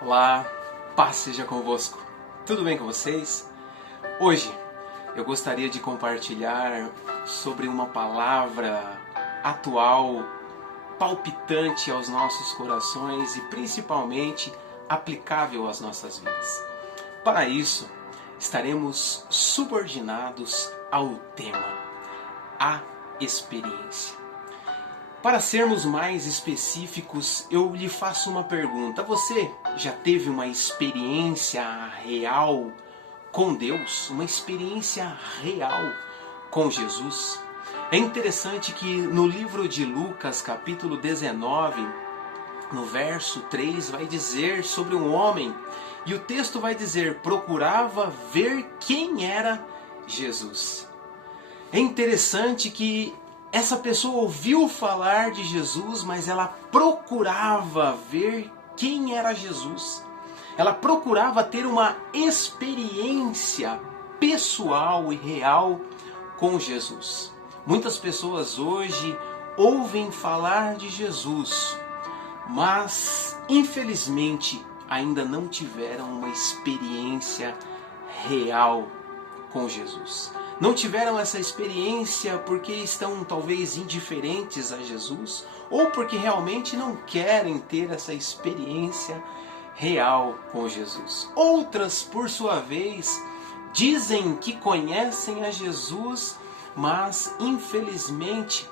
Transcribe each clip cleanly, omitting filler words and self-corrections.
Olá, paz seja convosco. Tudo bem com vocês? Hoje eu gostaria de compartilhar sobre uma palavra atual, palpitante aos nossos corações e principalmente aplicável às nossas vidas. Para isso, estaremos subordinados ao tema, a experiência. Para sermos mais específicos, eu lhe faço uma pergunta. Você já teve uma experiência real com Deus? Uma experiência real com Jesus? É interessante que no livro de Lucas, capítulo 19, no verso 3, vai dizer sobre um homem, e o texto vai dizer, procurava ver quem era Jesus. É interessante que essa pessoa ouviu falar de Jesus, mas ela procurava ver quem era Jesus. Ela procurava ter uma experiência pessoal e real com Jesus. Muitas pessoas hoje ouvem falar de Jesus, mas infelizmente ainda não tiveram uma experiência real com Jesus. Não tiveram essa experiência porque estão talvez indiferentes a Jesus ou porque realmente não querem ter essa experiência real com Jesus. Outras, por sua vez, dizem que conhecem a Jesus, mas infelizmente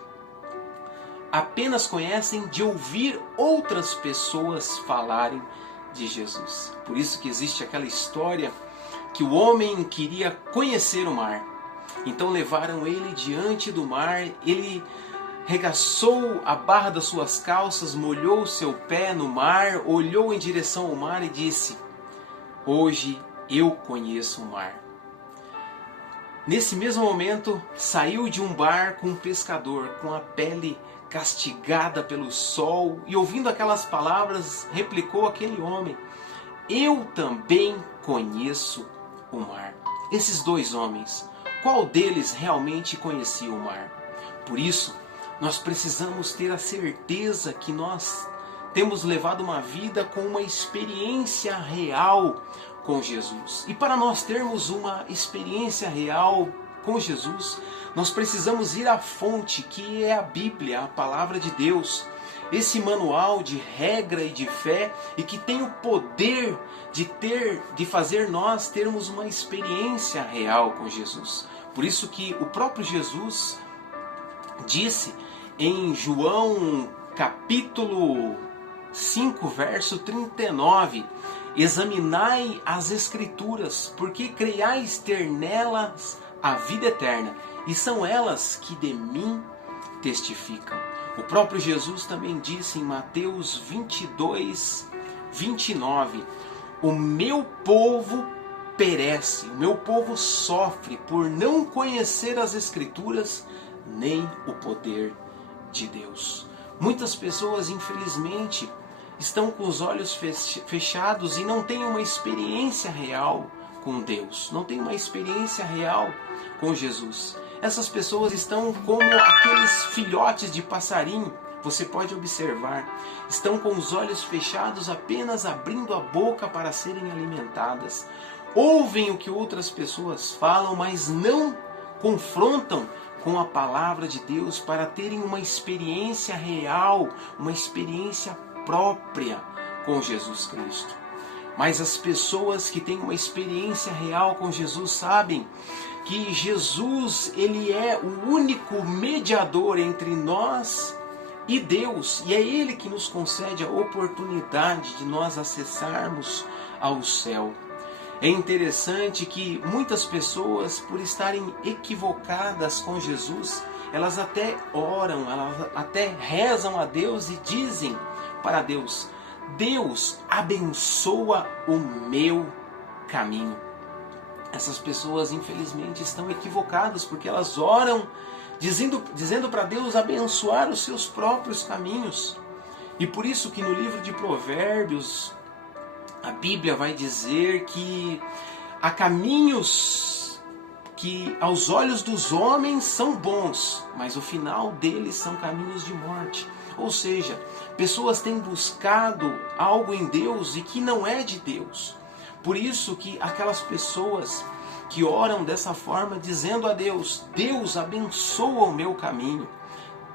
apenas conhecem de ouvir outras pessoas falarem de Jesus. Por isso que existe aquela história que o homem queria conhecer o mar. Então levaram ele diante do mar, ele regaçou a barra das suas calças, molhou o seu pé no mar, olhou em direção ao mar e disse, hoje eu conheço o mar. Nesse mesmo momento, saiu de um barco um pescador com a pele castigada pelo sol e ouvindo aquelas palavras, replicou aquele homem, eu também conheço o mar. Esses dois homens, qual deles realmente conhecia o mar? Por isso, nós precisamos ter a certeza que nós temos levado uma vida com uma experiência real com Jesus. E para nós termos uma experiência real com Jesus, nós precisamos ir à fonte, que é a Bíblia, a palavra de Deus. Esse manual de regra e de fé e que tem o poder de fazer nós termos uma experiência real com Jesus. Por isso que o próprio Jesus disse em João capítulo 5, verso 39, examinai as Escrituras, porque creiais ter nelas a vida eterna, e são elas que de mim testificam. O próprio Jesus também disse em Mateus 22, 29, o meu povo perece, o meu povo sofre por não conhecer as Escrituras nem o poder de Deus. Muitas pessoas, infelizmente, estão com os olhos fechados e não têm uma experiência real com Deus, não têm uma experiência real com Jesus. Essas pessoas estão como aqueles filhotes de passarinho, você pode observar, estão com os olhos fechados, apenas abrindo a boca para serem alimentadas. Ouvem o que outras pessoas falam, mas não confrontam com a palavra de Deus para terem uma experiência real, uma experiência própria com Jesus Cristo. Mas as pessoas que têm uma experiência real com Jesus sabem que Jesus, ele é o único mediador entre nós e Deus, e é Ele que nos concede a oportunidade de nós acessarmos ao céu. É interessante que muitas pessoas, por estarem equivocadas com Jesus, elas até oram, elas até rezam a Deus e dizem para Deus, Deus abençoa o meu caminho. Essas pessoas infelizmente estão equivocadas porque elas oram dizendo para Deus abençoar os seus próprios caminhos. E por isso que no livro de Provérbios, a Bíblia vai dizer que há caminhos que aos olhos dos homens são bons, mas o final deles são caminhos de morte. Ou seja, pessoas têm buscado algo em Deus e que não é de Deus. Por isso que aquelas pessoas que oram dessa forma, dizendo a Deus: Deus abençoa o meu caminho.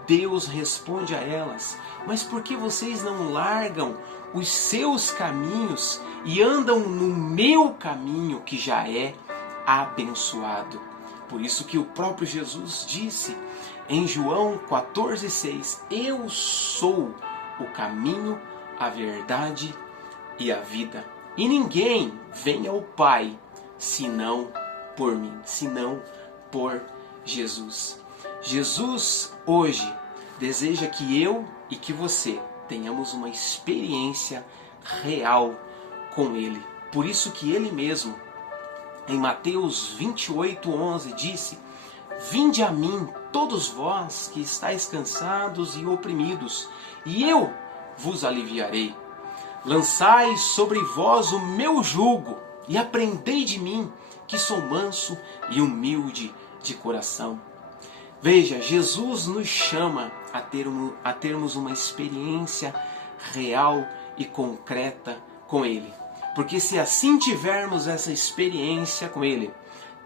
Deus responde a elas: mas por que vocês não largam os seus caminhos e andam no meu caminho, que já é abençoado? Por isso que o próprio Jesus disse em João 14,6: eu sou o caminho, a verdade e a vida. E ninguém vem ao Pai senão por mim, senão por Jesus. Jesus hoje deseja que eu e que você tenhamos uma experiência real com Ele. Por isso que Ele mesmo, em Mateus 28,11, disse: vinde a mim, todos vós que estáis cansados e oprimidos, e eu vos aliviarei. Lançai sobre vós o meu jugo e aprendei de mim, que sou manso e humilde de coração. Veja, Jesus nos chama a termos uma experiência real e concreta com Ele. Porque se assim tivermos essa experiência com Ele,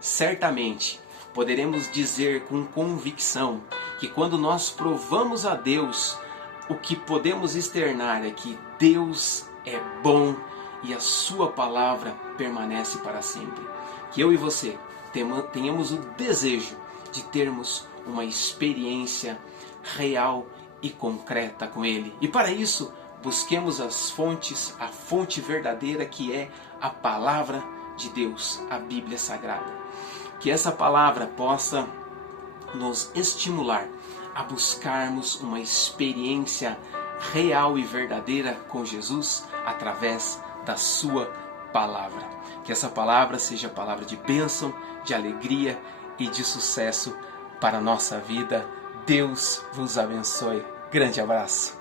certamente poderemos dizer com convicção que quando nós provamos a Deus, o que podemos externar é que Deus é bom e a sua palavra permanece para sempre. Que eu e você tenhamos o desejo de termos uma experiência real e concreta com Ele. E para isso, busquemos as fontes, a fonte verdadeira, que é a palavra de Deus, a Bíblia Sagrada. Que essa palavra possa nos estimular a buscarmos uma experiência real e verdadeira com Jesus através da sua palavra. Que essa palavra seja palavra de bênção, de alegria e de sucesso para a nossa vida. Deus vos abençoe. Grande abraço.